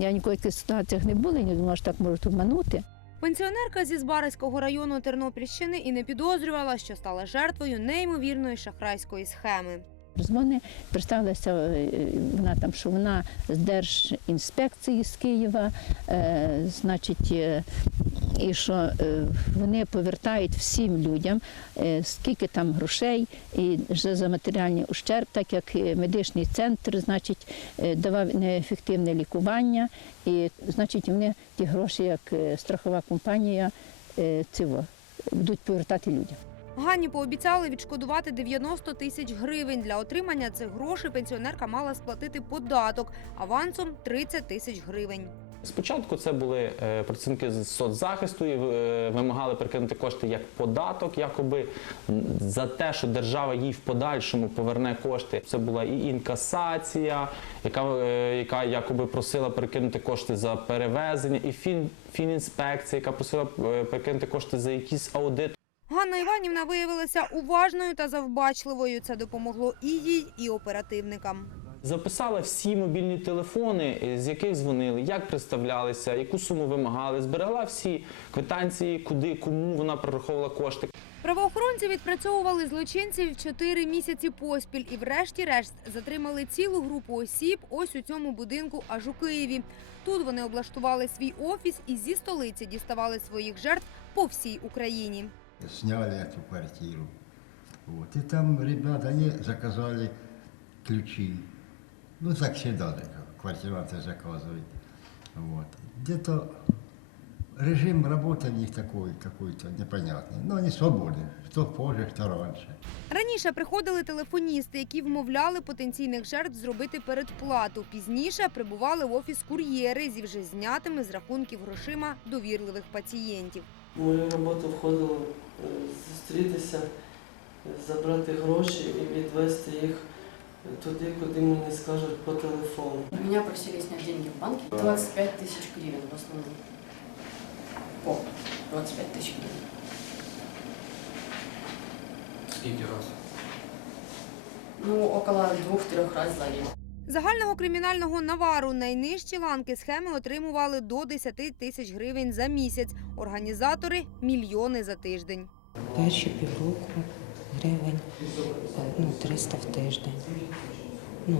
Я ніколи в таких ситуаціях не була, не думала, що так можуть обманути. Пенсіонерка зі Збаразького району Тернопільщини і не підозрювала, що стала жертвою неймовірної шахрайської схеми. Дзвони, представилася е, вона там, що вона з Держінспекції з Києва, е, значить, е, і що е, вони повертають всім людям, е, скільки там грошей, і вже за матеріальний ущерб, так як е, медичний центр, значить, давав неефективне лікування, і значить, вони ті гроші, як страхова компанія, цього, будуть повертати людям. Ганні пообіцяли відшкодувати 90 тисяч гривень. Для отримання цих грошей пенсіонерка мала сплатити податок авансом 30 тисяч гривень. Спочатку це були е, працівники з соцзахисту і е, вимагали перекинути кошти як податок, якоби за те, що держава їй в подальшому поверне кошти. Це була і інкасація, яка, е, яка якоби просила перекинути кошти за перевезення, і фін, фінінспекція, яка просила перекинути кошти за якийсь аудит. Ганна Іванівна виявилася уважною та завбачливою. Це допомогло і їй, і оперативникам. Записала всі мобільні телефони, е, з яких дзвонили, як представлялися, яку суму вимагали, збирала всі квитанції, куди, кому вона прораховувала кошти. Правоохоронці відпрацьовували злочинців 4 місяці поспіль і, врешті-решт, затримали цілу групу осіб ось у цьому будинку аж у Києві. Тут вони облаштували свій офіс і зі столиці діставали своїх жертв по всій Україні. сняли эту квартиру. Вот. И там ребята, заказали ключи Ну, так всегда так, квартиранты заказывают. Вот. Где-то режим работы у них такой какой-то непонятный. Но они свободны. Кто позже, кто раньше. Раніше приходили телефоністи, які вмовляли потенційних жертв зробити передплату. Пізніше прибували в офіс кур'єри зі вже знятими з рахунків грошима довірливих пацієнтів. В мою роботу входило е, зустрітися, е, забрати гроші і відвести їх туди, куди мені скажуть по телефону. Меня просили снять деньги в банке. 25 тысяч гривен в основном. О, 25 тысяч гривен. Скільки раз? Ну, около двух-трех раз за день. Загального кримінального навару найнижчі ланки схеми отримували до 10 тисяч гривень за місяць. Організатори мільйони за тиждень. Перші півроку гривень е, ну, 300 в тиждень. Ну,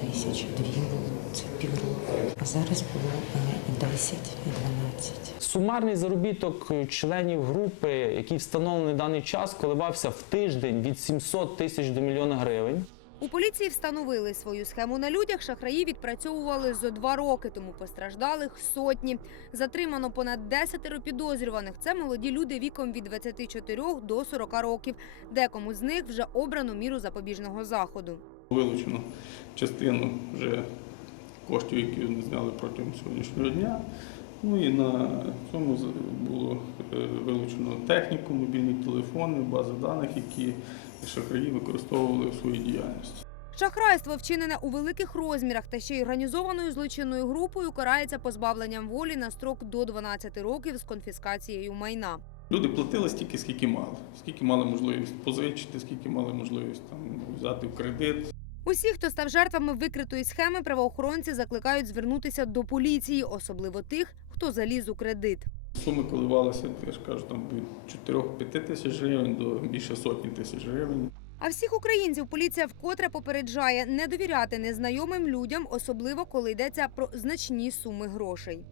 тисяч дві було, це півроку. А зараз було е, і 10, і 12. Сумарний заробіток членів групи, який встановлений в даний час, коливався в тиждень від 700 тисяч до мільйона гривень. У поліції встановили свою схему на людях. Шахраї відпрацьовували зо два роки, тому постраждалих сотні. Затримано понад 10 підозрюваних. Це молоді люди віком від 24 до 40 років. Декому з них вже обрано міру запобіжного заходу. Вилучено частину вже коштів, які вони зняли протягом сьогоднішнього дня. Ну і на цьому було е, вилучено техніку, мобільні телефони, бази даних, які шахраї використовували у своїй діяльності. Шахрайство, вчинене у великих розмірах та ще й організованою злочинною групою, карається позбавленням волі на строк до 12 років з конфіскацією майна. Люди платили стільки, скільки мали, скільки мали можливість позичити, скільки мали можливість там взяти в кредит. Усі, хто став жертвами викритої схеми, правоохоронці закликають звернутися до поліції, особливо тих, хто заліз у кредит. Суми коливалися, я ж кажу, там від 4-5 тисяч гривень до більше сотні тисяч гривень. А всіх українців поліція вкотре попереджає не довіряти незнайомим людям, особливо коли йдеться про значні суми грошей.